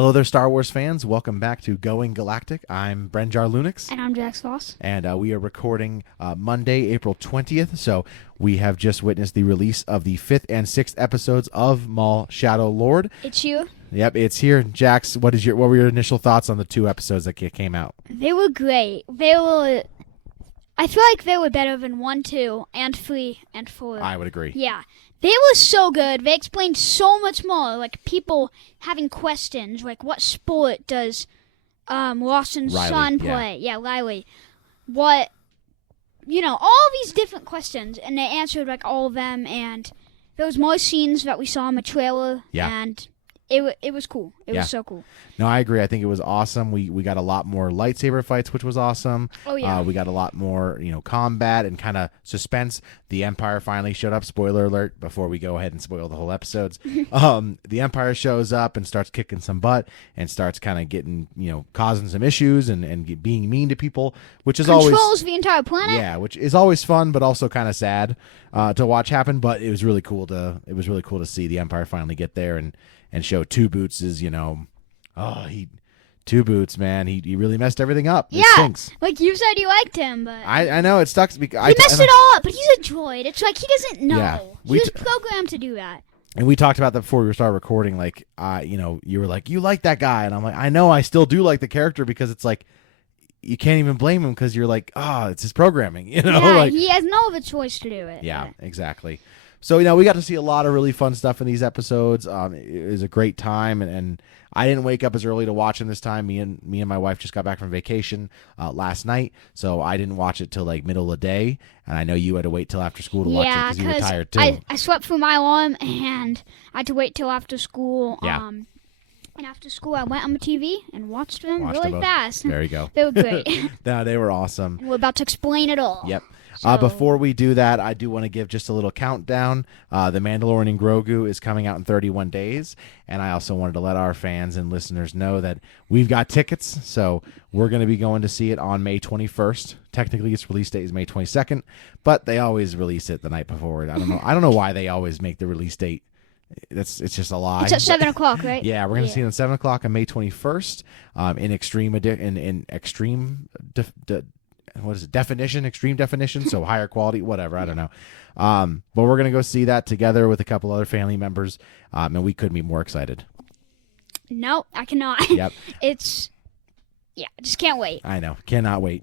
Hello there, Star Wars fans. Welcome back to Going Galactic. I'm Brenjar Lunix. And I'm Jax Voss. And we are recording Monday, April 20th. So we have just witnessed the release of the 5th and 6th episodes of Maul, Shadow Lord. It's you. Yep, it's here. Jax, what were your initial thoughts on the 2 episodes that came out? They were great. I feel like they were better than 1, 2, and 3, and 4. I would agree. Yeah. They were so good. They explained so much more. Like, people having questions. Like, what sport does Lawson's son play? Yeah, Riley. What, all these different questions. And they answered, like, all of them. And there was more scenes that we saw in the trailer. Yeah. And it was cool. It was so cool. No, I agree. I think it was awesome. We got a lot more lightsaber fights, which was awesome. Oh, yeah. We got a lot more, combat and kind of suspense. The Empire finally showed up. Spoiler alert, before we go ahead and spoil the whole episodes. The Empire shows up and starts kicking some butt and starts kind of getting, causing some issues and being mean to people, which is Controls the entire planet. Yeah, which is always fun, but also kind of sad to watch happen. But it was really cool to see the Empire finally get there and show Two Boots is, Two Boots, man. He really messed everything up. Yeah, it stinks. Like you said you liked him, but... I know, it sucks. He messed it all up, but he's a droid. It's like he doesn't know. Yeah, he was programmed to do that. And we talked about that before we started recording. Like, you were like, you like that guy. And I'm like, I know, I still do like the character because it's like, you can't even blame him because you're like, it's his programming, Yeah, like, he has no other choice to do it. Yeah, exactly. So, we got to see a lot of really fun stuff in these episodes. It was a great time, and I didn't wake up as early to watch them this time. Me and my wife just got back from vacation last night, so I didn't watch it till like middle of the day, and I know you had to wait till after school to watch it because you were tired too. I slept through my alarm, and I had to wait till after school. Yeah. And after school, I went on the TV and watched them really fast. There you go. They were great. No, they were awesome. And we're about to explain it all. Yep. So, before we do that, I do want to give just a little countdown. The Mandalorian and Grogu is coming out in 31 days, and I also wanted to let our fans and listeners know that we've got tickets, so we're going to be going to see it on May 21st. Technically, its release date is May 22nd, but they always release it the night before. I don't know why they always make the release date. It's just a lie. It's at 7 o'clock, right? Yeah, we're going to see it at 7 o'clock on May 21st in extreme extreme definition, so higher quality, whatever, I don't know. But we're gonna go see that together with a couple other family members, and we couldn't be more excited. No, I cannot. Yep. I just can't wait. I know, cannot wait.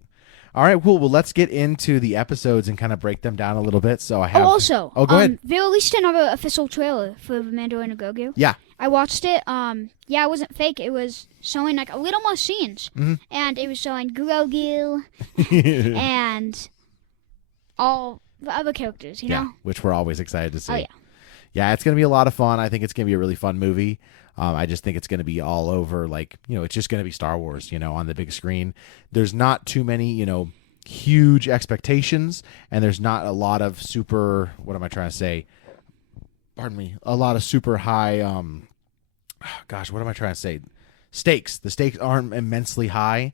All right, cool. Well, let's get into the episodes and kind of break them down a little bit. So I have. Also, go ahead. They released another official trailer for Mandalorian and Grogu. Yeah. I watched it. It wasn't fake. It was showing like a little more scenes, and it was showing Grogu and all the other characters. You know, which we're always excited to see. Oh yeah. Yeah, it's gonna be a lot of fun. I think it's gonna be a really fun movie. I just think it's going to be all over, it's just going to be Star Wars, on the big screen. There's not too many, huge expectations, and there's not a lot of super, what am I trying to say? Pardon me. A lot of super high, what am I trying to say? Stakes. The stakes aren't immensely high.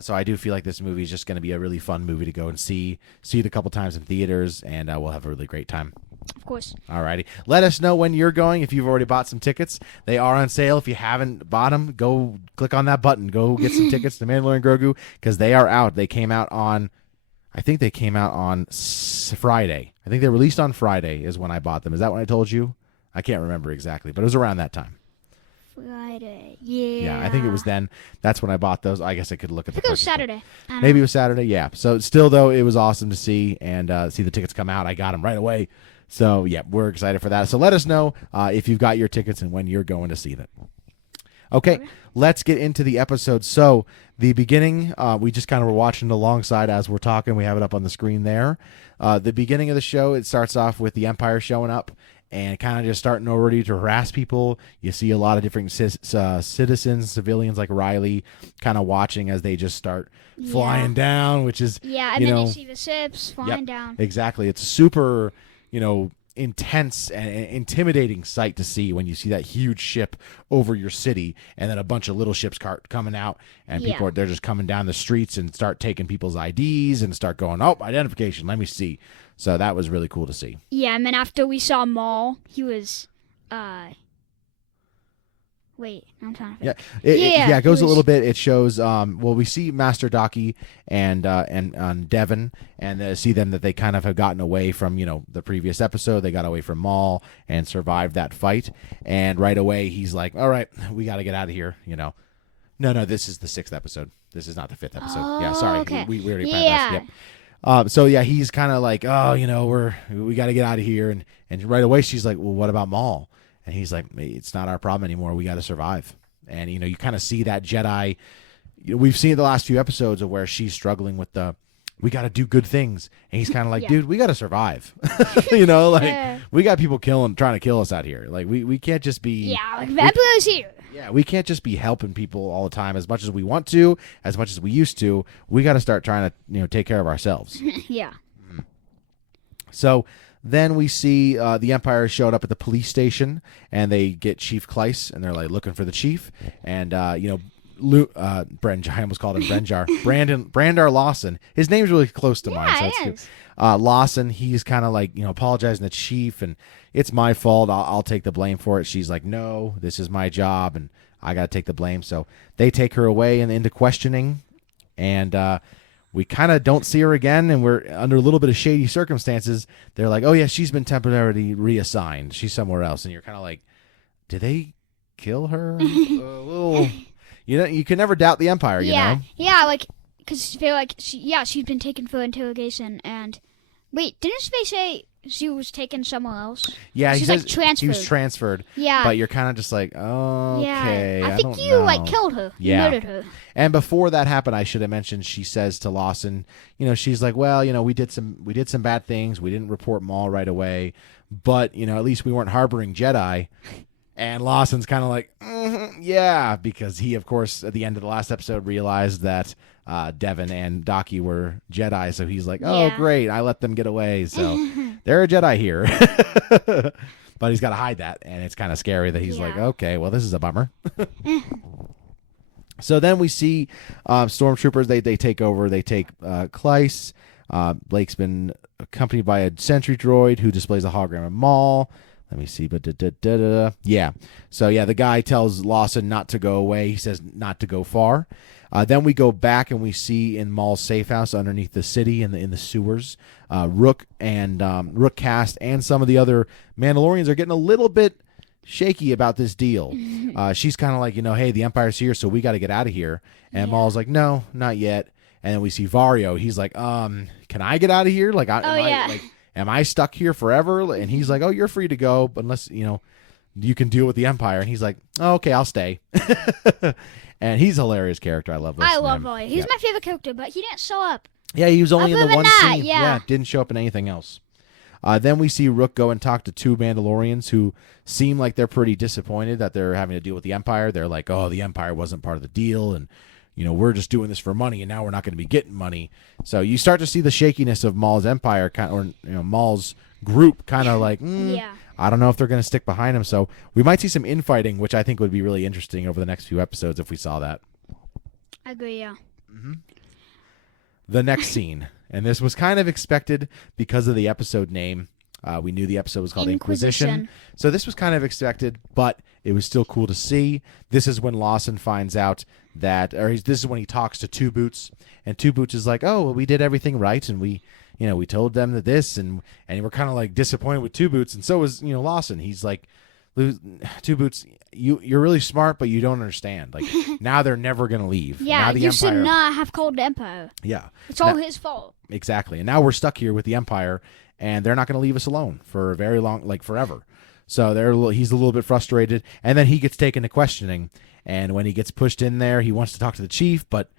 So I do feel like this movie is just going to be a really fun movie to go and see it a couple times in theaters, and we'll have a really great time. Of course. Alrighty. Let us know when you're going. If you've already bought some tickets, they are on sale. If you haven't bought them, go click on that button. Go get some tickets to Mandalorian Grogu because they are out. I think they came out on Friday. I think they released on Friday is when I bought them. Is that what I told you? I can't remember exactly, but it was around that time. Friday. Yeah. Yeah, I think it was then. That's when I bought those. I guess I could look at I think it was Saturday. Maybe it was Saturday, yeah. So still, though, it was awesome to see and see the tickets come out. I got them right away. So, yeah, we're excited for that. So let us know if you've got your tickets and when you're going to see them. Okay, let's get into the episode. So the beginning, we just kind of were watching alongside as we're talking. We have it up on the screen there. The beginning of the show, it starts off with the Empire showing up and kind of just starting already to harass people. You see a lot of different citizens, civilians like Riley, kind of watching as they just start flying down, which is, and then you see the ships flying down. Exactly. It's super... intense and intimidating sight to see when you see that huge ship over your city and then a bunch of little ships coming out and people they're just coming down the streets and start taking people's IDs and start going, identification, let me see. So that was really cool to see. Yeah, and then after we saw Maul, he was Wait, I'm trying to Yeah, think. it goes a little bit. It shows. We see Master Daki and Devin, and see them that they kind of have gotten away from the previous episode. They got away from Maul and survived that fight. And right away, he's like, "All right, we got to get out of here." No, this is the 6th episode. This is not the 5th episode. Oh, Yeah, sorry, okay. we already planned this. Yep. So yeah, he's kind of like, "Oh, we got to get out of here." And right away, she's like, "Well, what about Maul?" And he's like, "It's not our problem anymore. We got to survive." And, you kind of see that Jedi. We've seen the last few episodes of where she's struggling with we got to do good things. And he's kind of like, dude, we got to survive. We got people trying to kill us out here. Like, we can't just be. Yeah, like Vampir's here. Yeah, we can't just be helping people all the time as much as we want to, as much as we used to. We got to start trying to, take care of ourselves. Yeah. So. Then we see the Empire showed up at the police station, and they get Chief Kleiss, and they're like looking for the chief. And Brenjar, I almost called him Brenjar. Brandar Lawson. His name's really close to mine, so it's good. Lawson, he's kind of like apologizing to the chief, and it's my fault. I'll take the blame for it. She's like, no, this is my job, and I got to take the blame. So they take her away and into questioning, and we kind of don't see her again, and we're under a little bit of shady circumstances. They're like, oh, yeah, she's been temporarily reassigned. She's somewhere else. And you're kind of like, did they kill her? A little, you can never doubt the Empire, you know? Yeah, because I feel like, she's been taken for interrogation. And, wait, didn't they say she was taken somewhere else? Yeah, she's transferred. He was transferred. Yeah. But you're kind of just like, okay, I think you, killed her. Yeah. You murdered her. And before that happened, I should have mentioned, she says to Lawson, she's like, well, we did some bad things. We didn't report Maul right away, but, at least we weren't harboring Jedi. And Lawson's kind of like, yeah, because he, of course, at the end of the last episode realized that Devin and Daki were Jedi. So he's like, oh, great, I let them get away. So they're a Jedi here. But he's got to hide that. And it's kind of scary that he's like, okay, well, this is a bummer. So then we see stormtroopers. They take over. They take Kleiss. Blake's been accompanied by a sentry droid who displays a hologram of Maul. Let me see. Yeah. So, yeah, the guy tells Lawson not to go away. He says not to go far. Then we go back and we see in Maul's safe house underneath the city in the sewers, Rook and Rook Cast and some of the other Mandalorians are getting a little bit shaky about this deal. She's kind of like, hey, the Empire's here, so we got to get out of here. And Maul's like, no, not yet. And then we see Vario. He's like, can I get out of here? Like, am I stuck here forever? And he's like, oh, you're free to go, but unless, you can deal with the Empire. And he's like, oh, okay, I'll stay. And he's a hilarious character. I love this. I love Vario. He's my favorite character, but he didn't show up. Yeah, he was only in the one scene. Yeah, didn't show up in anything else. Then we see Rook go and talk to 2 Mandalorians who seem like they're pretty disappointed that they're having to deal with the Empire. They're like, oh, the Empire wasn't part of the deal, and we're just doing this for money, and now we're not going to be getting money. So you start to see the shakiness of Maul's Empire, Maul's group, kind of like, I don't know if they're going to stick behind him. So we might see some infighting, which I think would be really interesting over the next few episodes if we saw that. I agree. Yeah. Mm-hmm. The next scene. And this was kind of expected because of the episode name. We knew the episode was called Inquisition. So this was kind of expected, but it was still cool to see. This is when Lawson finds out that, this is when he talks to Two Boots, and Two Boots is like, oh, well, we did everything right, and we told them that this, and we're kind of like disappointed with Two Boots, and so was, Lawson. He's like, Two Boots, you're really smart, but you don't understand. Like, now they're never going to leave. Yeah, now the you Empire, should not have called the Empire. Yeah. It's all his fault. Exactly. And now we're stuck here with the Empire, and they're not going to leave us alone for a very long, like forever. So he's a little bit frustrated, and then he gets taken to questioning, and when he gets pushed in there, he wants to talk to the chief, but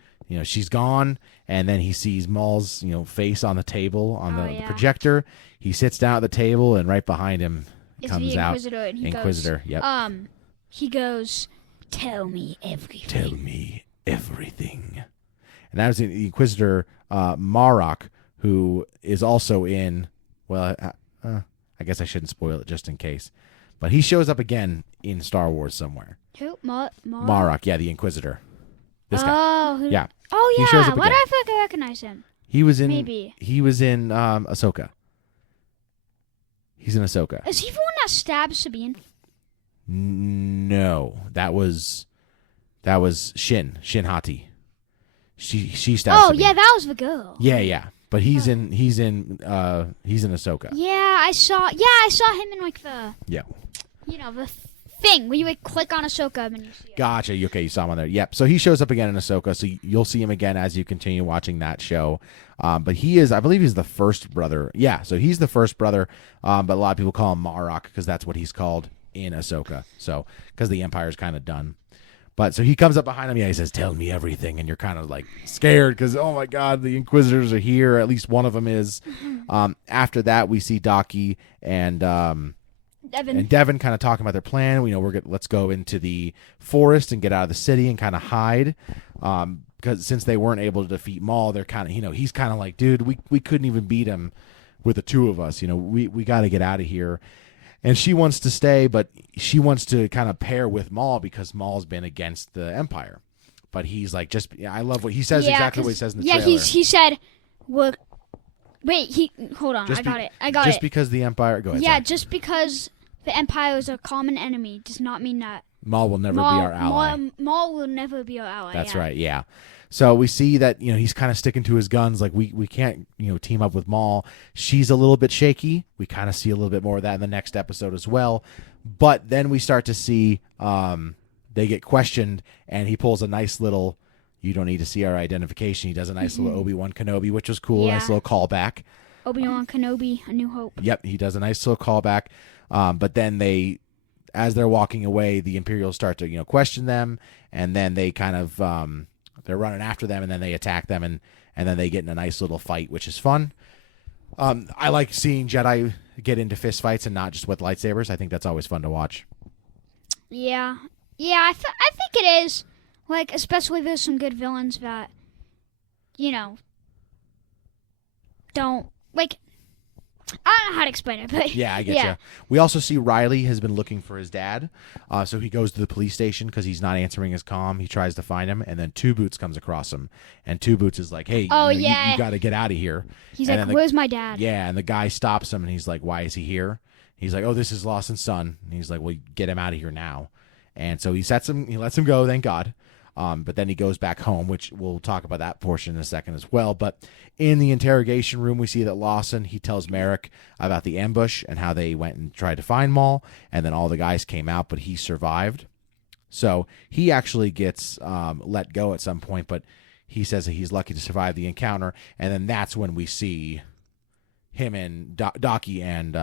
she's gone, and then he sees Maul's face on the table on the projector. He sits down at the table, and right behind him comes the out Inquisitor, and he Inquisitor. Goes, yep. He goes, "Tell me everything." Tell me everything. And that was the Inquisitor Marrok, who is also in. Well, I guess I shouldn't spoil it just in case, but he shows up again in Star Wars somewhere. Who? Marrok, yeah, the Inquisitor. This guy. Oh, yeah. Oh, yeah. He shows up Why do again. I feel like I recognize him? He was in. Maybe. He was in Ahsoka. He's in Ahsoka. Is he the one that stabs Sabine? No, that was Shin Hati. She stabs. Oh yeah, that was the girl. Yeah. But he's in Ahsoka. Yeah, I saw him in like the the thing where you would click on Ahsoka and you see it. Gotcha. Okay, you saw him on there. Yep. So he shows up again in Ahsoka. So you'll see him again as you continue watching that show. But I believe he's the first brother. Yeah. So he's the first brother. But a lot of people call him Marrok because that's what he's called in Ahsoka. So because the Empire's kind of done. But so he comes up behind him. Yeah, he says, "Tell me everything," and you're kind of like scared because oh my God, the Inquisitors are here. At least one of them is. After that, we see Daki and Devin kind of talking about their plan. Let's go into the forest and get out of the city and kind of hide. Because since they weren't able to defeat Maul, they're kind of he's kind of like, dude, we couldn't even beat him with the two of us. We got to get out of here. And she wants to stay, but she wants to kind of pair with Maul because Maul's been against the Empire. But he's like, I love what he says, exactly what he says in the trailer. Yeah, he said, well, hold on, I got it. Just because the Empire, go ahead. Yeah, sorry. Just because the Empire is a common enemy does not mean that Maul will never be our ally. Maul will never be our ally. That's right, yeah. So we see that he's kind of sticking to his guns. Like we can't team up with Maul. She's a little bit shaky. We kind of see a little bit more of that in the next episode as well. But then we start to see they get questioned, and he pulls a nice little. You don't need to see our identification. He does a nice little Obi-Wan Kenobi, which was cool. Yeah. Nice little callback. Obi-Wan Kenobi, A New Hope. Yep, he does a nice little callback. But then as they're walking away, the Imperials start to question them, and then they kind of. They're running after them, and then they attack them, and then they get in a nice little fight, which is fun. I like seeing Jedi get into fist fights and not just with lightsabers. I think that's always fun to watch. Yeah. I think it is. Like, especially there's some good villains that, don't like. I don't know how to explain it, but yeah, I get you. We also see Riley has been looking for his dad, so he goes to the police station because he's not answering his comm. He tries to find him, and then Two Boots comes across him, and Two Boots is like, "Hey, you got to get out of here." He's like, "Where's my dad?" Yeah, and the guy stops him, and he's like, "Why is he here?" He's like, "Oh, this is Lawson's son." And he's like, "Well, get him out of here now." And so he lets him go. Thank God. But then he goes back home, which we'll talk about that portion in a second as well. But in the interrogation room, we see that Lawson, he tells Marrok about the ambush and how they went and tried to find Maul, and then all the guys came out, but he survived. So he actually gets let go at some point, but he says that he's lucky to survive the encounter, and then that's when we see him and Daki and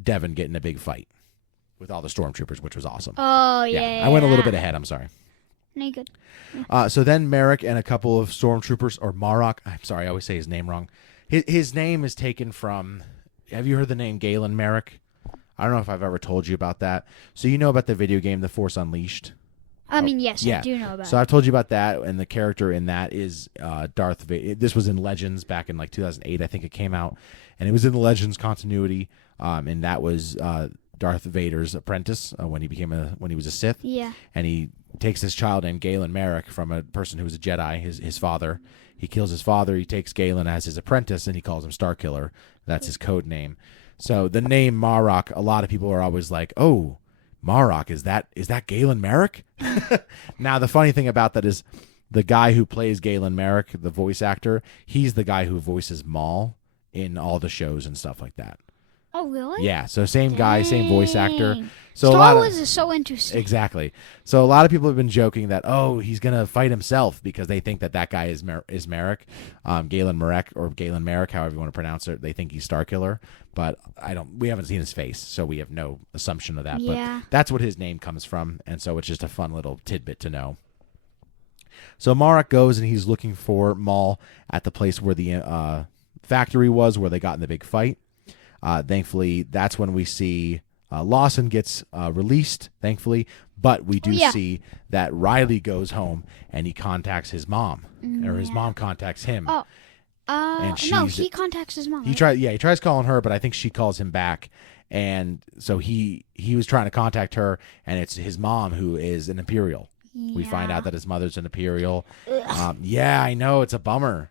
Devin get in a big fight with all the stormtroopers, which was awesome. Oh, yeah. I went a little bit ahead. I'm sorry. No, you're good. So then Marrok and a couple of stormtroopers, or Marrok, I'm sorry, I always say his name wrong. His name is taken from, have you heard the name Galen Marrok? I don't know if I've ever told you about that. So you know about the video game The Force Unleashed? Yes, I do know about it. So I've told you about that, and the character in that is Darth Vader. This was in Legends back in like 2008, I think it came out, and it was in the Legends continuity, and that was Darth Vader's apprentice when he was a Sith. Yeah. And he takes this child named Galen Marrok from a person who was a Jedi, his father. He kills his father. He takes Galen as his apprentice, and he calls him Starkiller. That's his code name. So the name Marrok, a lot of people are always like, "Oh, Marrok, is that Galen Marrok?" Now the funny thing about that is the guy who plays Galen Marrok, the voice actor, he's the guy who voices Maul in all the shows and stuff like that. Oh, really? Yeah, so same guy, same voice actor. So Star Wars is so interesting. Exactly. So a lot of people have been joking that, he's going to fight himself because they think that guy is Marrok, Galen Marrok, or Galen Marrok, however you want to pronounce it. They think he's Starkiller, but we haven't seen his face, so we have no assumption of that. Yeah. But that's what his name comes from, and so it's just a fun little tidbit to know. So Marrok goes and he's looking for Maul at the place where the factory was, where they got in the big fight. Thankfully, that's when we see Lawson gets released, thankfully, but we do see that Riley goes home and he contacts his mom, or his mom contacts him. Oh, no, he contacts his mom. He tries calling her, but I think she calls him back, and so he was trying to contact her, and it's his mom who is an Imperial. Yeah. We find out that his mother's an Imperial. Yeah, I know, it's a bummer.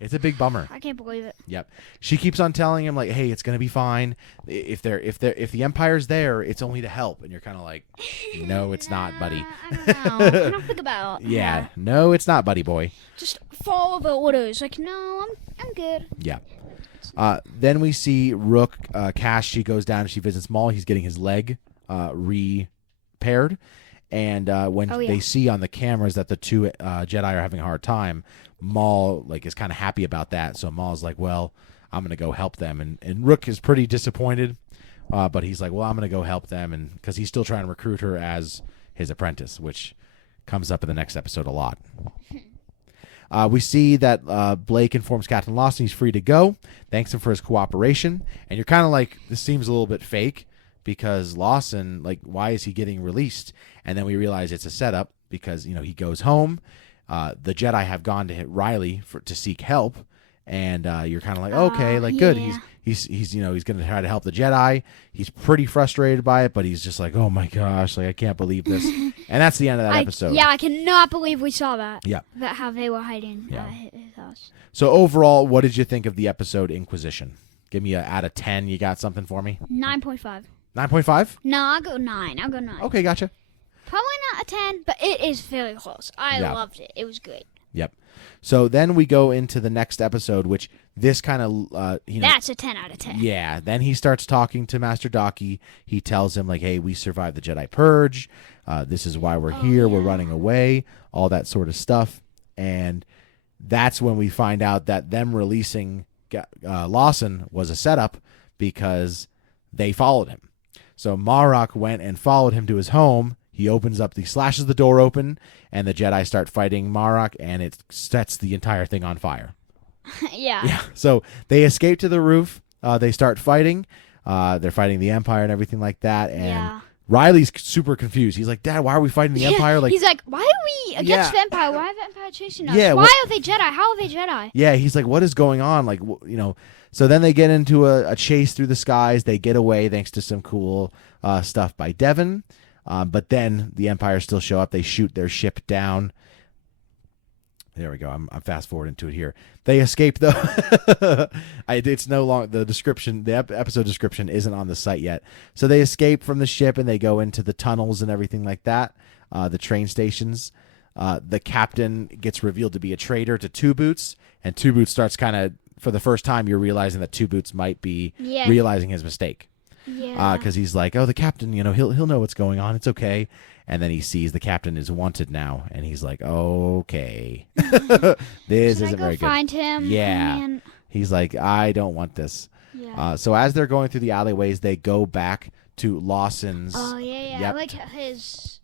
It's a big bummer. I can't believe it. Yep. She keeps on telling him like, "Hey, it's gonna be fine. If the Empire's there, it's only to help." And you're kind of like, "No, it's not, buddy." I don't know. I don't think about. Yeah. No, it's not, buddy boy. Just follow the orders. Like, no, I'm good. Yeah. Then we see Rook, Cash. She goes down and she visits Maul. He's getting his leg repaired. And when they see on the cameras that the two Jedi are having a hard time, Maul is kind of happy about that. So Maul's like, well, I'm going to go help them. And Rook is pretty disappointed, but he's like, well, I'm going to go help them. And because he's still trying to recruit her as his apprentice, which comes up in the next episode a lot. We see that Blake informs Captain Lawson he's free to go. Thanks him for his cooperation. And you're kind of like, this seems a little bit fake because Lawson, why is he getting released? And then we realize it's a setup because, he goes home. The Jedi have gone to hit Riley to seek help. And you're kind of like, okay, good. He's going to try to help the Jedi. He's pretty frustrated by it, but he's just like, oh my gosh, I can't believe this. And that's the end of that episode. Yeah, I cannot believe we saw that. Yeah. That how they were hiding his house. So overall, what did you think of the episode Inquisition? Give me out of 10. You got something for me? 9.5. 9.5? No, I'll go 9. Okay, gotcha. Probably not a 10, but it is very close. I loved it. It was good. Yep. So then we go into the next episode, which this kind of, that's a 10 out of 10. Yeah. Then he starts talking to Master Daki. He tells him, hey, we survived the Jedi Purge. This is why we're here. Yeah. We're running away. All that sort of stuff. And that's when we find out that them releasing Lawson was a setup because they followed him. So Marrok went and followed him to his home. He slashes the door open, and the Jedi start fighting Marrok, and it sets the entire thing on fire. Yeah. So they escape to the roof. They start fighting. They're fighting the Empire and everything like that. And Riley's super confused. He's like, Dad, why are we fighting the Empire? He's like, why are we against the Empire? Why are the Empire chasing us? Yeah, why are they Jedi? How are they Jedi? Yeah, he's like, what is going on? So then they get into a chase through the skies. They get away thanks to some cool stuff by Devin. But then the Empire still show up. They shoot their ship down. There we go. I'm fast forwarding to it here. They escape though. It's no longer the description. The episode description isn't on the site yet. So they escape from the ship and they go into the tunnels and everything like that. The train stations. The captain gets revealed to be a traitor to Two Boots, and Two Boots starts kind of, for the first time, you're realizing that Two Boots might be realizing his mistake. Yeah. Because he's like, oh, the captain, he'll know what's going on. It's okay. And then he sees the captain is wanted now, and he's like, okay, this isn't very good. Find him. Yeah. Man. He's like, I don't want this. Yeah. So as they're going through the alleyways, they go back to Lawson's. Oh yeah. Yep, like his.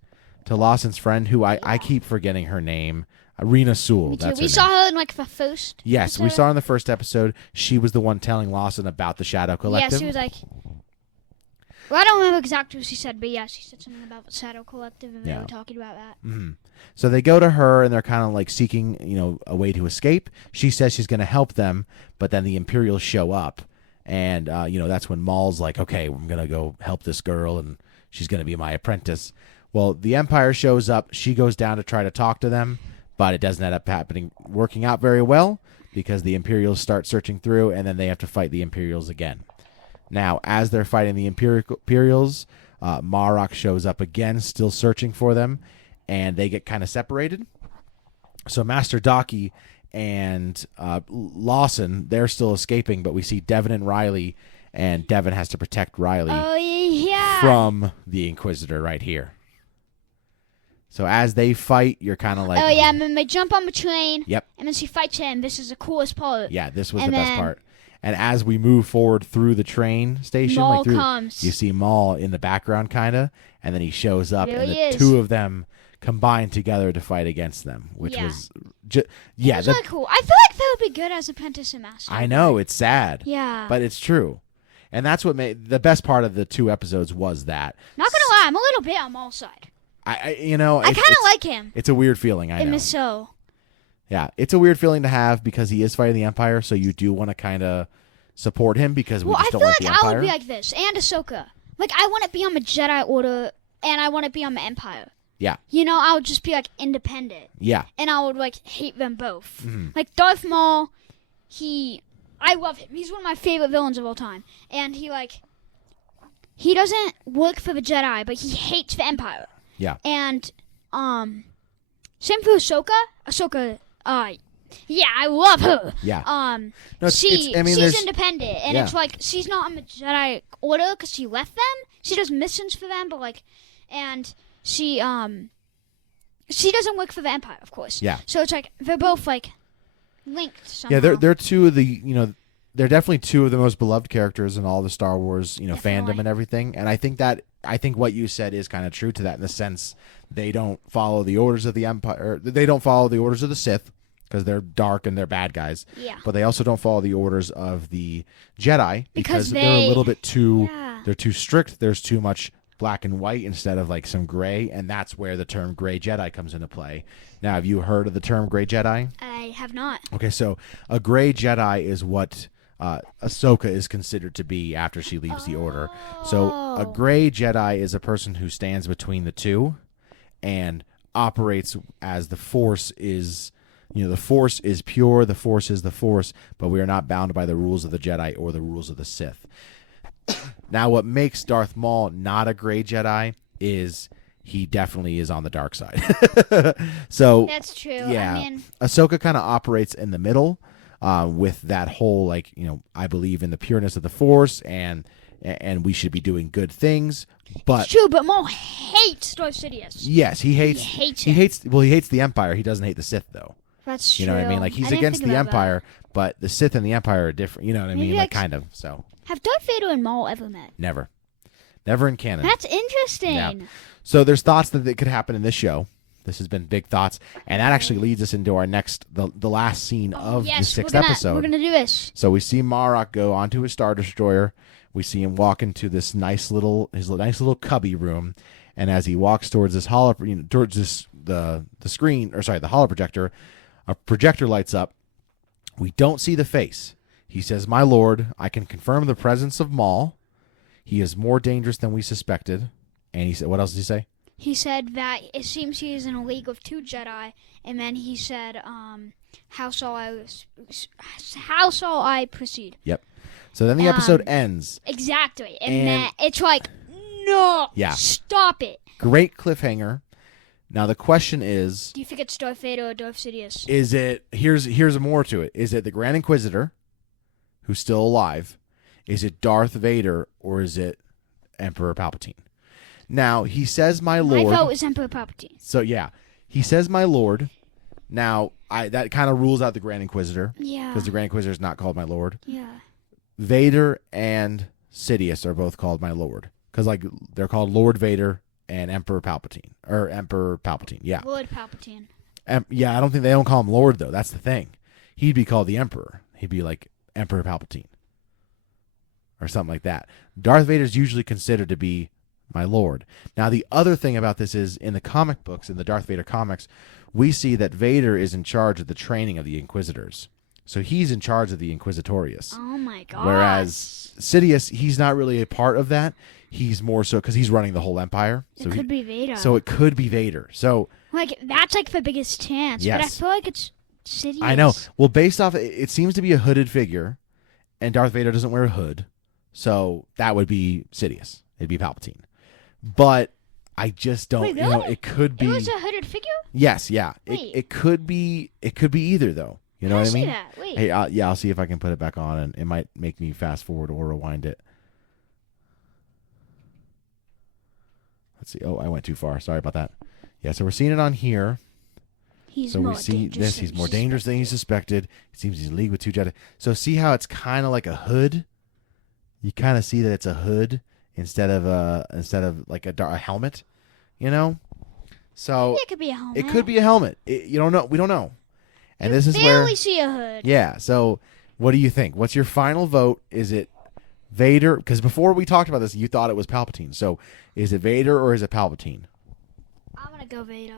To Lawson's friend, who I keep forgetting her name. Rena Sewell. Me too. That's we saw her in the first. Yes, episode. we saw her in the first episode. She was the one telling Lawson about the Shadow Collective. Yeah, she was like. Well, I don't remember exactly what she said, but she said something about the Shadow Collective, and they were talking about that. Mm-hmm. So they go to her, and they're kind of seeking, a way to escape. She says she's going to help them, but then the Imperials show up, and that's when Maul's like, okay, I'm going to go help this girl, and she's going to be my apprentice. Well, the Empire shows up. She goes down to try to talk to them, but it doesn't end up working out very well because the Imperials start searching through, and then they have to fight the Imperials again. Now, as they're fighting the Imperials, Marrok shows up again, still searching for them, and they get kind of separated. So Master Daki and Lawson, they're still escaping, but we see Devin and Riley, and Devin has to protect Riley from the Inquisitor right here. So as they fight, you're kind of like... Oh, yeah, and then they jump on the train. Yep. And then she fights him. This is the coolest part. Yeah, this was the best part. And as we move forward through the train station, Maul comes. You see Maul in the background, kind of, and then he shows up, there and the two of them combine together to fight against them, which was... it was really cool. I feel like that would be good as apprentice and master. I know, it's sad. Yeah. But it's true. And that's what made... The best part of the two episodes was that. Not gonna lie, I'm a little bit on Maul's side. I kind of like him. It's a weird feeling, I know. In the show. Yeah, it's a weird feeling to have because he is fighting the Empire, so you do want to kind of support him because we just don't like the Empire. I feel like I would be like this, and Ahsoka. I want to be on the Jedi Order, and I want to be on the Empire. Yeah. I would just be independent. Yeah. And I would hate them both. Mm-hmm. Darth Maul, I love him. He's one of my favorite villains of all time. And he doesn't work for the Jedi, but he hates the Empire. Yeah. And same for Ahsoka. Ahsoka, yeah, I love her. Yeah. No, she's independent, and yeah. it's like she's not on the Jedi Order because she left them. She does missions for them, but and she doesn't work for the Empire, of course. Yeah. So it's like they're both linked somehow. Yeah, they're two of the they're definitely two of the most beloved characters in all the Star Wars fandom and everything. And I think what you said is kind of true to that in the sense they don't follow the orders of the Empire. They don't follow the orders of the Sith because they're dark and they're bad guys. Yeah. But they also don't follow the orders of the Jedi because they're a little bit too. Yeah. They're too strict. There's too much black and white instead of some gray, and that's where the term gray Jedi comes into play. Now, have you heard of the term gray Jedi? I have not. Okay, so a gray Jedi is what Ahsoka is considered to be after she leaves the Order. So a gray Jedi is a person who stands between the two and operates as the Force is. The Force is pure, the Force is the Force, but we are not bound by the rules of the Jedi or the rules of the Sith. Now, what makes Darth Maul not a gray Jedi is he definitely is on the dark side. So that's true. Yeah, Ahsoka kind of operates in the middle with that whole I believe in the pureness of the Force and we should be doing good things. But it's true, but Maul hates Darth Sidious. Yes, he hates the Empire. He doesn't hate the Sith though. That's true. You know what I mean? He's against the Empire, but the Sith and the Empire are different. You know what I mean? Kind of. So. Have Darth Vader and Maul ever met? Never in canon. That's interesting. Yeah. So there's thoughts that it could happen in this show. This has been big thoughts, and that actually leads us into our the last scene of the sixth episode. We're gonna do this. So we see Marrok go onto his Star Destroyer. We see him walk into this nice little cubby room, and as he walks towards this the screen, or sorry, the holo projector, a projector lights up. We don't see the face. He says, "My lord, I can confirm the presence of Maul. He is more dangerous than we suspected." And he said, what else did he say? He said that it seems he is in a league of 2 Jedi, and then he said, how shall I proceed? Yep. So then the episode ends. Exactly. And then it's like, no, stop it. Great cliffhanger. Now the question is, do you think it's Darth Vader or Darth Sidious? Is it, here's more to it. Is it the Grand Inquisitor, who's still alive? Is it Darth Vader, or is it Emperor Palpatine? Now, he says, "My lord." My vote is Emperor Palpatine. So, yeah. He says, "My lord." Now, that kind of rules out the Grand Inquisitor. Yeah. Because the Grand Inquisitor is not called my lord. Yeah. Vader and Sidious are both called my lord. Because, they're called Lord Vader and Emperor Palpatine. Or Emperor Palpatine, yeah. Lord Palpatine. Yeah, I don't think they don't call him Lord, though. That's the thing. He'd be called the Emperor. He'd be like Emperor Palpatine. Or something like that. Darth Vader is usually considered to be my lord. Now, the other thing about this is, in the comic books, in the Darth Vader comics, we see that Vader is in charge of the training of the Inquisitors. So he's in charge of the Inquisitorius. Oh, my God. Whereas Sidious, he's not really a part of that. He's more so, because he's running the whole Empire. So it could be Vader. So it could be Vader. So that's the biggest chance. Yes. But I feel like it's Sidious. I know. Well, based off, it seems to be a hooded figure, and Darth Vader doesn't wear a hood. So that would be Sidious. It'd be Palpatine. But I just don't. Wait, really? It could be. It was a hooded figure? Yes, yeah. Wait. It could be. It could be either, though. You know what I mean? See that. Wait. Hey, I'll see if I can put it back on, and it might make me fast forward or rewind it. Let's see. Oh, I went too far. Sorry about that. Yeah, so we're seeing it on here. So we see this. He's more dangerous than he suspected. It seems he's in league with 2 Jedi. So see how it's kind of like a hood. You kind of see that it's a hood instead of a helmet, you know. So maybe it could be a helmet. It could be a helmet. You don't know. We don't know. And this is barely see a hood. Yeah. So what do you think? What's your final vote? Is it Vader? Because before we talked about this, you thought it was Palpatine. So is it Vader or is it Palpatine? I'm gonna go Vader.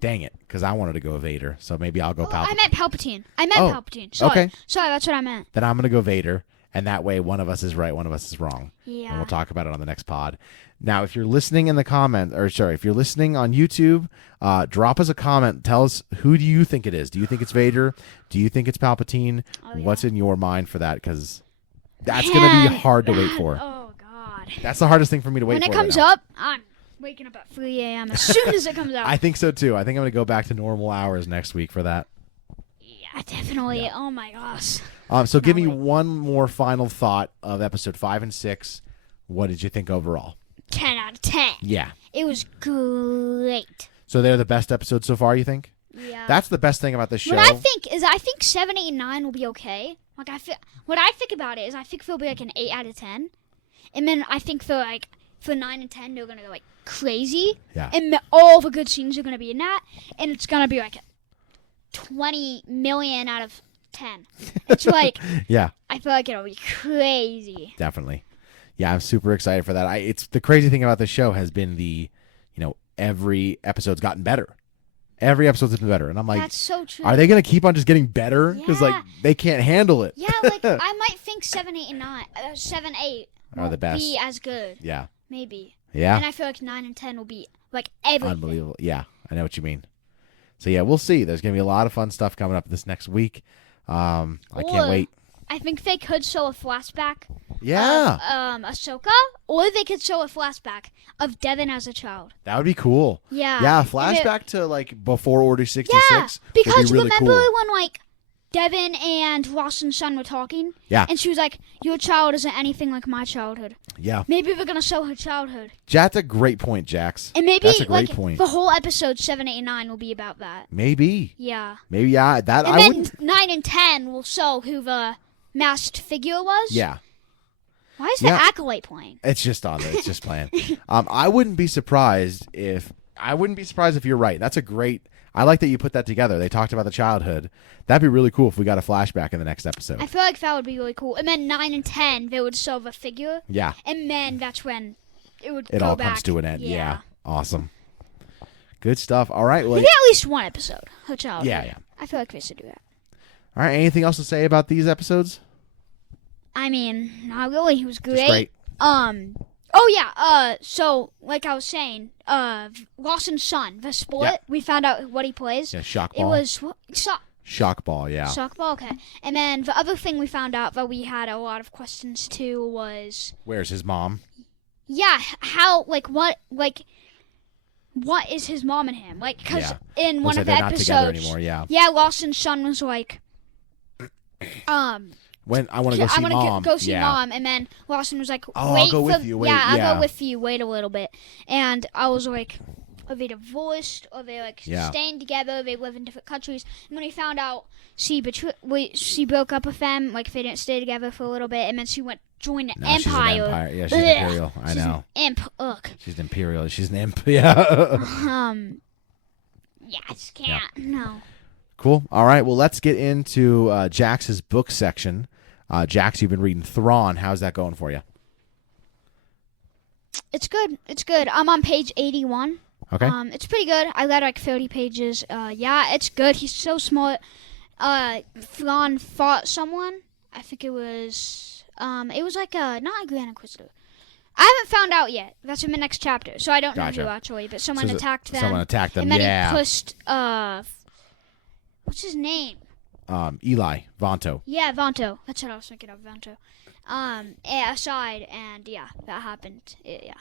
Dang it, because I wanted to go Vader. So maybe I'll go Palpatine. I meant Palpatine. Palpatine. Sorry. Okay. Sorry, that's what I meant. Then I'm gonna go Vader. and that way one of us is right, one of us is wrong. Yeah. And we'll talk about it on the next pod. Now, if you're listening in the comments, if you're listening on YouTube, drop us a comment. Tell us, who do you think it is? Do you think it's Vader? Do you think it's Palpatine? What's in your mind for that? Because that's going to be hard to wait for. Oh, God. That's the hardest thing for me to wait for. When it comes up, I'm waking up at 3 a.m. as soon as it comes out. I think so, too. I think I'm going to go back to normal hours next week for that. Yeah, definitely. Yeah. Oh, my gosh. So give me one more final thought of episode 5 and 6. What did you think overall? 10 out of 10. Yeah. It was great. So they're the best episodes so far, you think? Yeah. That's the best thing about this show. What I think 7, 8, and 9 will be okay. Like what I think about it is I think they'll be like an 8 out of 10. And then I think for 9 and 10 they're going to go like crazy. Yeah. And all the good scenes are going to be in that, and it's going to be like 20 million out of 10. It's like yeah. I feel like it'll be crazy. Definitely. Yeah, I'm super excited for that. It's the crazy thing about this show has been every episode's gotten better. Every episode's been better, and I'm like, that's so true. Are they gonna keep on just getting better? Because they can't handle it. Yeah, like I might think 7, 8, and 9, 7, 8 are the best. Be as good. Yeah. Maybe. Yeah. And I feel like 9 and 10 will be like everything. Unbelievable. Yeah, I know what you mean. So yeah, we'll see. There's gonna be a lot of fun stuff coming up this next week. I can't wait. I think they could show a flashback. Yeah. Of Ahsoka, or they could show a flashback of Devin as a child. That would be cool. Yeah. Yeah, flashback to like before Order 66. Yeah, because would be really remember cool. when like Devin and Lawson's son were talking? Yeah. And she was like, "Your child isn't anything like my childhood." Yeah. Maybe they're gonna show her childhood. That's a great point, Jax. And maybe that's a great point. The whole episode 7, 8, and 9 will be about that. Maybe. Yeah. Maybe that And I then wouldn't. 9 and 10 will show who the masked figure was. Yeah. Why is the acolyte playing? It's just on there. It's just playing. I wouldn't be surprised if you're right. That's a great. I like that you put that together. They talked about the childhood. That'd be really cool if we got a flashback in the next episode. I feel like that would be really cool. And then 9 and 10, they would show the figure. Yeah. And then that's when it would It go all back. comes to an end. Yeah. Awesome. Good stuff. All right. Well, maybe at least one episode. Her childhood. Yeah. I feel like they should do that. All right. Anything else to say about these episodes? I mean, not really. It was great. Just great. Oh yeah. So like I was saying, Lawson's son, the sport. We found out what he plays. Yeah. Shock It ball. was Shock ball. Yeah. Shock ball. Okay. And then the other thing we found out that we had a lot of questions to was. Where's his mom? Yeah. How? What is his mom and him? Like, because in one of the they're not together episodes. anymore. Yeah. Yeah. Lawson's son was like. When I want to go see mom. I want to go see mom, and then Lawson was like, "Oh, wait I'll go with you. Wait, I'll go with you. Wait a little bit." And I was like, "Are they divorced? Are they like staying together? They live in different countries?" And when he found out she broke up with them, like they didn't stay together for a little bit, and then she joined the Empire. She's an Empire. Yeah, she's an Imperial. I know. She's an imp. Ugh. She's an Imperial. She's an imp. Yeah. Yeah, I just can't. Yeah. No. Cool. All right. Well, let's get into Jax's book section. Jax, you've been reading Thrawn. How's that going for you? It's good. It's good. I'm on page 81. Okay. It's pretty good. I read like 30 pages. Yeah, it's good. He's so smart. Thrawn fought someone. I think it was like not a Grand Inquisitor. I haven't found out yet. That's in the next chapter, so I don't know who actually. But someone attacked them. Someone attacked them. And then he pushed what's his name? Eli Vanto. Yeah, Vanto. That's what I was thinking of, Vanto. Aside, and that happened. Yeah.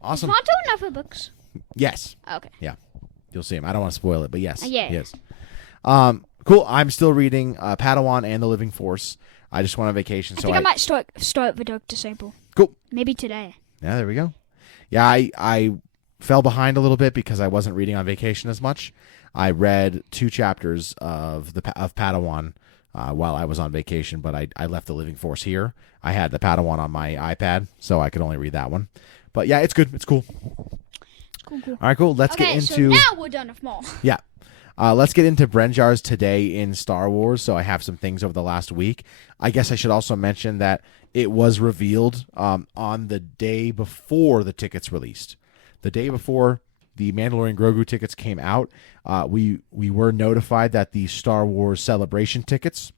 Awesome. Is Vanto in other books? Yes. Okay. Yeah. You'll see him. I don't want to spoil it, but yes. Yeah. He is. Cool. I'm still reading Padawan and the Living Force. I just went on vacation, I think I might start the Dark Disciple. Cool. Maybe today. Yeah, there we go. Yeah, I fell behind a little bit because I wasn't reading on vacation as much. I read 2 chapters of Padawan while I was on vacation, but I left the Living Force here. I had the Padawan on my iPad, so I could only read that one. But yeah, it's good. It's cool. Cool. All right, cool. Let's get into. So now we're done with Maul. Yeah. Let's get into Brenjar's today in Star Wars. So I have some things over the last week. I guess I should also mention that it was revealed on the day before the tickets released. The day before the Mandalorian Grogu tickets came out, we were notified that the Star Wars Celebration tickets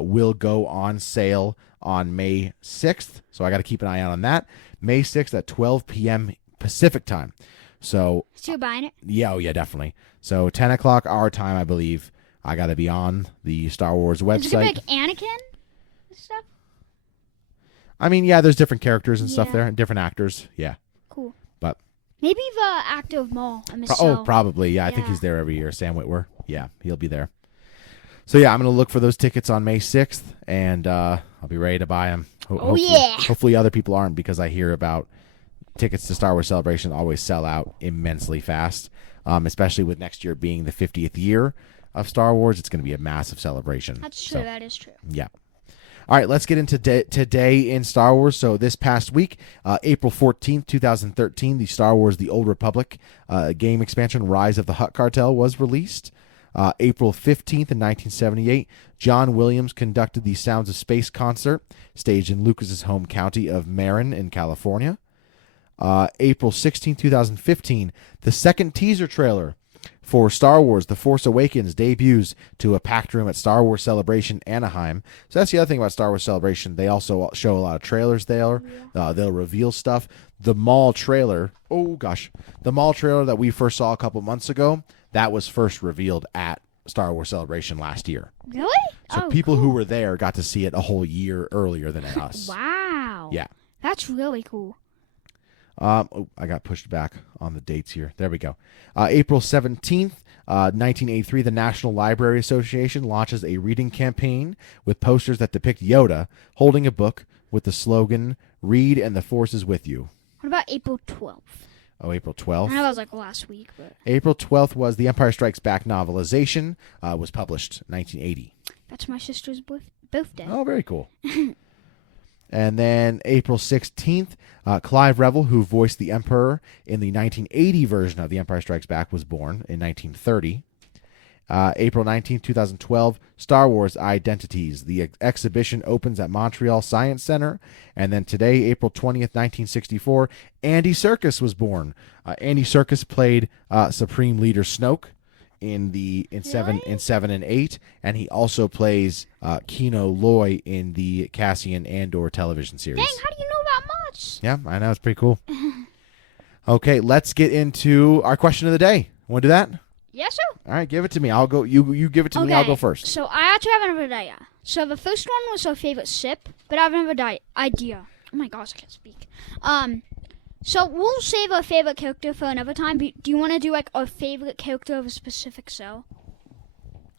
will go on sale on May 6th. So I got to keep an eye out on that. May 6th at 12 p.m. Pacific time. So you're buying it? Yeah, oh yeah, definitely. So 10 o'clock our time, I believe. I got to be on the Star Wars website. Is it like Anakin and stuff? I mean, yeah, there's different characters and stuff there, and different actors. Yeah. Cool. But maybe the actor of Maul. Probably. Yeah, I think he's there every year. Sam Witwer. Yeah, he'll be there. So yeah, I'm going to look for those tickets on May 6th, and I'll be ready to buy them. Hopefully other people aren't, because I hear about tickets to Star Wars Celebration always sell out immensely fast, especially with next year being the 50th year of Star Wars. It's going to be a massive celebration. That's true. That is true. Yeah. All right, let's get into today in Star Wars. So this past week, April 14th, 2013, the Star Wars The Old Republic game expansion Rise of the Hutt Cartel was released. April 15th in 1978, John Williams conducted the Sounds of Space concert, staged in Lucas's home county of Marin in California. April 16, 2015, the second teaser trailer for Star Wars The Force Awakens debuts to a packed room at Star Wars Celebration Anaheim. So that's the other thing about Star Wars Celebration. They also show a lot of trailers there. They'll reveal stuff. The Maul trailer, the Maul trailer that we first saw a couple months ago, that was first revealed at Star Wars Celebration last year. Really? So people who were there got to see it a whole year earlier than us. Wow. Yeah. That's really cool. I got pushed back on the dates here. There we go. April 17th, 1983, the National Library Association launches a reading campaign with posters that depict Yoda holding a book with the slogan, "Read and the Force is with you." What about April 12th? Oh, April 12th. I know that was like last week, but April 12th was The Empire Strikes Back novelization, was published 1980. That's my sister's birthday. Oh, very cool. And then April 16th, Clive Revill, who voiced the Emperor in the 1980 version of The Empire Strikes Back, was born in 1930. April 19th, 2012, Star Wars Identities. The exhibition opens at Montreal Science Center. And then today, April 20th, 1964, Andy Serkis was born. Andy Serkis played Supreme Leader Snoke in 7 and 8, and he also plays Kino Loy in the Cassian Andor television series. Dang, how do you know that much? Yeah, I know, it's pretty cool. Okay, let's get into our question of the day. Want to do that? Yes, sir. All right, give it to me. I'll go. You give it to me. I'll go first. So I actually have another idea. So the first one was our favorite sip, but I have another idea. Oh my gosh, I can't speak. So we'll save our favorite character for another time. Do you want to do like our favorite character of a specific show?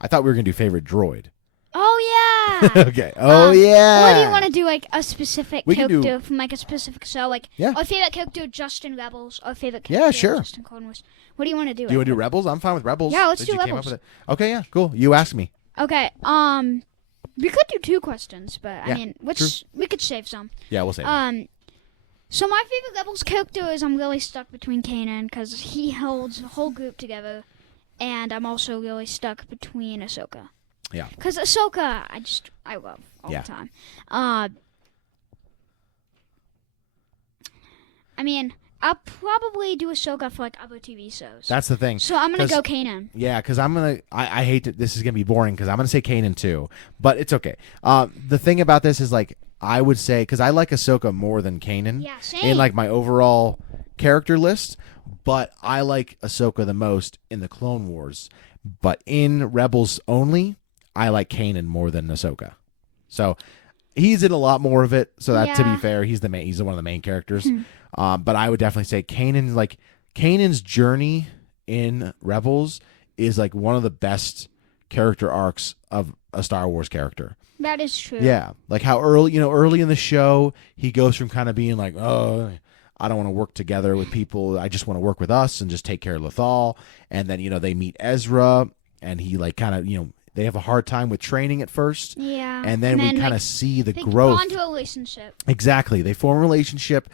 I thought we were gonna do favorite droid. Oh yeah. Okay. Oh yeah. Or do you want to do like a specific character from like a specific show, like our favorite character just in Rebels, our favorite character just in Clone Wars? What do you want to do? Do you want to do Rebels? I'm fine with Rebels. Yeah, let's do Rebels. Okay, yeah, cool. You asked me. Okay. We could do 2 questions, but I mean, we could save some. Yeah, we'll save. So my favorite Rebels character is I'm really stuck between Kanan because he holds the whole group together, and I'm also really stuck between Ahsoka. Yeah. Because Ahsoka, I love all the time. I mean, I'll probably do Ahsoka for like other TV shows. That's the thing. So I'm gonna go Kanan. Yeah, because I hate that this is gonna be boring because I'm gonna say Kanan too, but it's okay. The thing about this is like I would say because I like Ahsoka more than Kanan. Yeah, same. In like my overall character list, but I like Ahsoka the most in the Clone Wars. But in Rebels only, I like Kanan more than Ahsoka. So he's in a lot more of it. So that to be fair, he's one of the main characters. But I would definitely say Kanan's journey in Rebels is like one of the best character arcs of a Star Wars character. That is true. Yeah, like how early in the show he goes from kind of being like, oh, I don't want to work together with people. I just want to work with us and just take care of Lothal. And then they meet Ezra, and he like kind of they have a hard time with training at first. Yeah. And then we kind of see the growth. They bond to a relationship. Exactly. They form a relationship.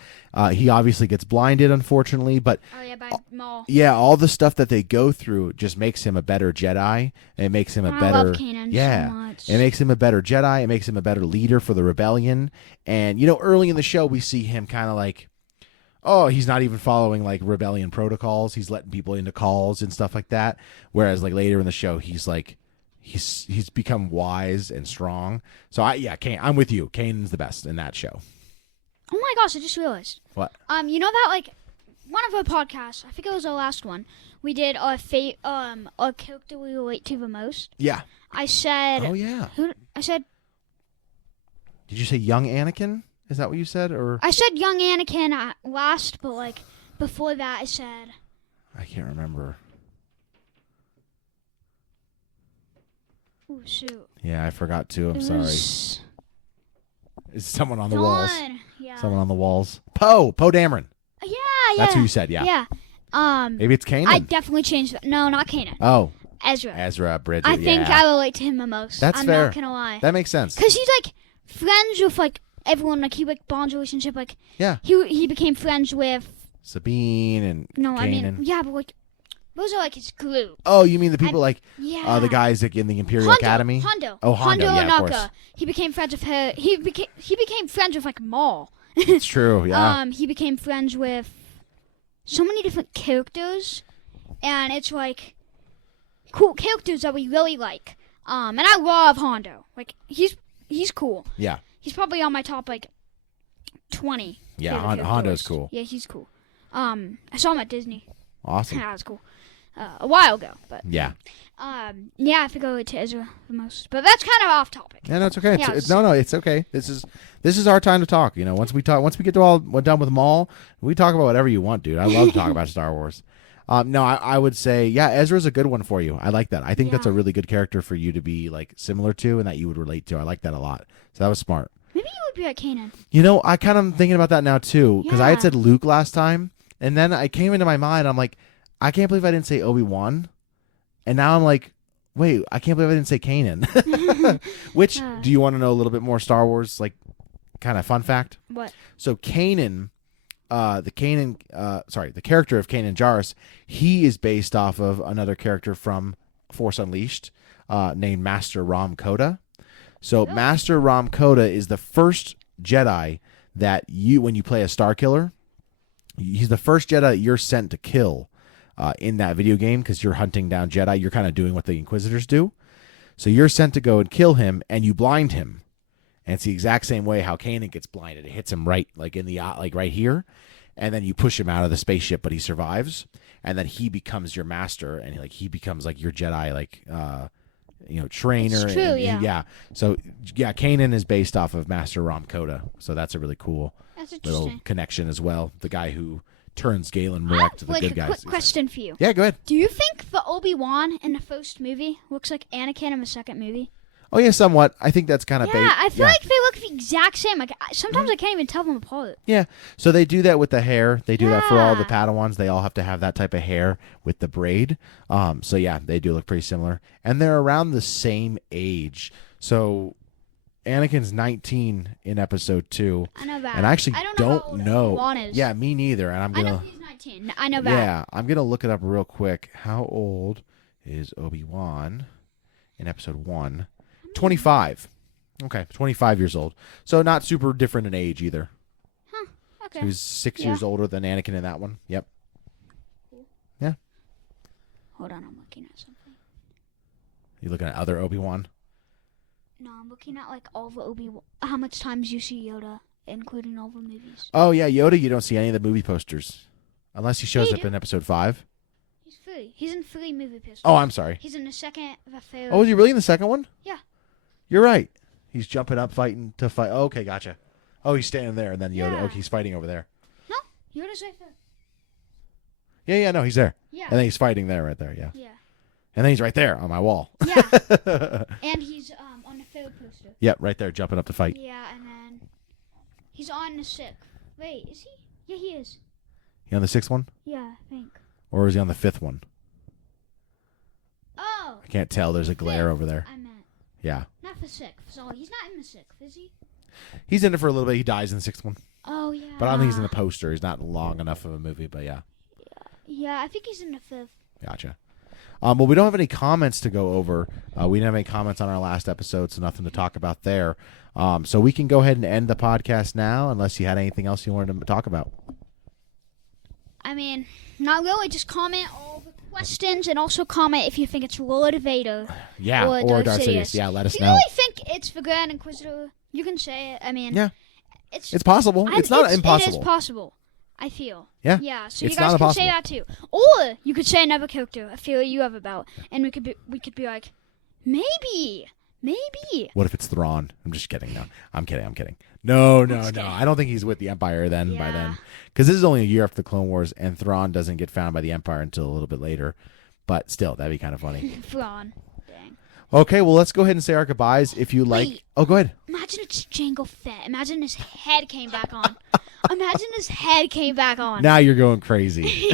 He obviously gets blinded, unfortunately, but by Maul. Yeah, all the stuff that they go through just makes him a better Jedi. It makes him a better. I love Kanan so much. It makes him a better Jedi. It makes him a better leader for the rebellion. And early in the show, we see him kind of like, oh, he's not even following like rebellion protocols. He's letting people into calls and stuff like that. Whereas like later in the show, he's he's become wise and strong. So I'm with you. Kanan's the best in that show. Oh my gosh, I just realized. What? You know that like one of our podcasts, I think it was our last one, we did our character we relate to the most. Yeah. I said. Oh yeah. I said. Did you say young Anakin? Is that what you said, or? I said young Anakin last, but like before that, I said. I can't remember. Oh shoot. Yeah, I forgot to. I'm sorry. Is someone on the Dawn. walls? Yeah. Someone on the walls. Poe Dameron. Yeah. That's who you said. Yeah. Yeah. Maybe it's Kanan. I definitely changed that. No, not Kanan. Oh. Ezra Bridget. I think I relate to him the most. That's I'm fair. not gonna lie. That makes sense. Because he's like friends with like everyone. Like he like bonds relationship. Like he became friends with Sabine and Kanan. I mean but like those are like his group. Oh, you mean the people the guys like in the Imperial Academy? Hondo. Oh, Hondo. Yeah, of course. He became friends with her. He became friends with like Maul. It's true. Yeah. He became friends with so many different characters, and it's like cool characters that we really like. And I love Hondo. Like he's cool. Yeah. He's probably on my top like 20. Yeah, Hondo's cool. Yeah, he's cool. I saw him at Disney. Awesome. That was cool. A while ago, but yeah. Yeah, I think I go to Ezra the most, but that's kind of off topic. Yeah, no, it's okay. Yeah, It's okay. This is our time to talk. You know, once we get done with Maul, we talk about whatever you want, dude. I love to talk about Star Wars. No, I would say, yeah, Ezra's a good one for you. I like that. I think that's a really good character for you to be like similar to and that you would relate to. I like that a lot. So that was smart. Maybe you would be like Kanan. You know, I kind of thinking about that now too, because I had Yeah. said Luke last time, and then I came into my mind. I'm like, I can't believe I didn't say Obi-Wan, and now I'm like, wait, I can't believe I didn't say Kanan. Which do you want to know a little bit more Star Wars like kind of fun fact? What? So Kanan. The character of Kanan Jarrus, he is based off of another character from Force Unleashed, named Master Ram Koda. So Master Ram Koda is the first Jedi that when you play a Star Killer, he's the first Jedi that you're sent to kill in that video game because you're hunting down Jedi. You're kind of doing what the Inquisitors do. So you're sent to go and kill him, and you blind him. And it's the exact same way how Kanan gets blinded. It hits him right, like in the like right here, and then you push him out of the spaceship, but he survives, and then he becomes your master, and he becomes like your Jedi, like trainer. It's true, yeah. So yeah, Kanan is based off of Master Ram Koda, so that's a really cool little connection as well. The guy who turns Galen Marrok to the good guys. Quick question for you. Yeah, go ahead. Do you think the Obi-Wan in the first movie looks like Anakin in the second movie? Oh yeah, somewhat. I think that's kind of I feel like they look the exact same. Like sometimes I can't even tell them apart. Yeah, so they do that with the hair. They do that for all the Padawans. They all have to have that type of hair with the braid. So yeah, they do look pretty similar, and they're around the same age. So Anakin's 19 in Episode 2. I know that. And I actually don't know. Obi-Wan is. Yeah, me neither. And I know he's 19. I know that. Yeah, I'm gonna look it up real quick. How old is Obi-Wan in Episode 1? 25. Okay, 25 years old. So not super different in age either. Huh. Okay. So he's 6 years older than Anakin in that one. Yep. Yeah. Hold on, I'm looking at something. You looking at other Obi-Wan? No, I'm looking at like all the Obi-Wan. How much times you see Yoda, including all the movies. Oh yeah, Yoda. You don't see any of the movie posters, unless he shows up in Episode 5. He's 3. He's in 3 movie posters. Oh, I'm sorry. He's in the second, the third. Oh, is he really in the second one? Yeah. You're right. He's jumping up, fighting to fight. Oh, okay, gotcha. Oh, he's standing there, and then Yoda. Yeah. Okay, he's fighting over there. No, Yoda's right there. Yeah, no, he's there. Yeah. And then he's fighting there, right there. Yeah. Yeah. And then he's right there on my wall. Yeah. And he's on the third poster. Yep, right there, jumping up to fight. Yeah, and then he's on the 6th. Wait, is he? Yeah, he is. He on the 6th one? Yeah, I think. Or is he on the 5th one? Oh. I can't tell. There's a glare 5th, over there. I meant. Yeah. Not the 6th. So he's not in the 6th, is he? He's in it for a little bit. He dies in the 6th one. Oh, yeah. But I don't think he's in the poster. He's not long enough of a movie, but yeah. Yeah, I think he's in the 5th. Gotcha. Well, we don't have any comments to go over. We didn't have any comments on our last episode, so nothing to talk about there. So we can go ahead and end the podcast now, unless you had anything else you wanted to talk about. I mean, not really. Just comment all the questions, and also comment if you think it's Lord Vader. Yeah, or Darth Sidious. Yeah, let us if know. you really think it's the Grand Inquisitor, you can say it. I mean, yeah, it's possible. It's not impossible. It is possible. I feel. Yeah. Yeah. So it's you guys not can impossible. say that too, or you could say another character. I feel you have about, and we could be like, maybe. What if it's Thrawn? I'm just kidding. No, I'm kidding. No. I don't think he's with the Empire by then. Because this is only a year after the Clone Wars, and Thrawn doesn't get found by the Empire until a little bit later. But still, that'd be kind of funny. Thrawn. Dang. Okay, well, let's go ahead and say our goodbyes. If you like... Wait. Oh, go ahead. Imagine it's Jango Fett. Imagine his head came back on. Imagine his head came back on. Now you're going crazy.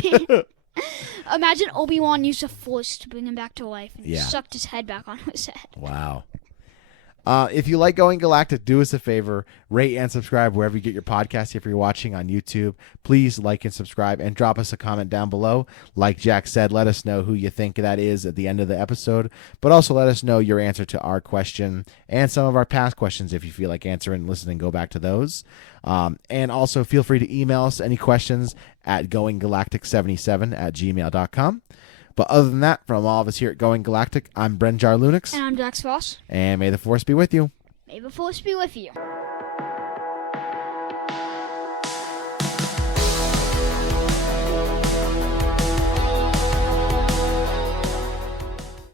Imagine Obi-Wan used the Force to bring him back to life and Yeah. sucked his head back on his head. Wow. If you like Going Galactic, do us a favor, rate and subscribe wherever you get your podcast. If you're watching on YouTube, please like and subscribe and drop us a comment down below. Like Jack said, let us know who you think that is at the end of the episode, but also let us know your answer to our question and some of our past questions if you feel like answering and listening. Go back to those. And also feel free to email us any questions at goinggalactic77@gmail.com. But other than that, from all of us here at Going Galactic, I'm Brenjar Lunix. And I'm Jax Voss. And may the Force be with you. May the Force be with you.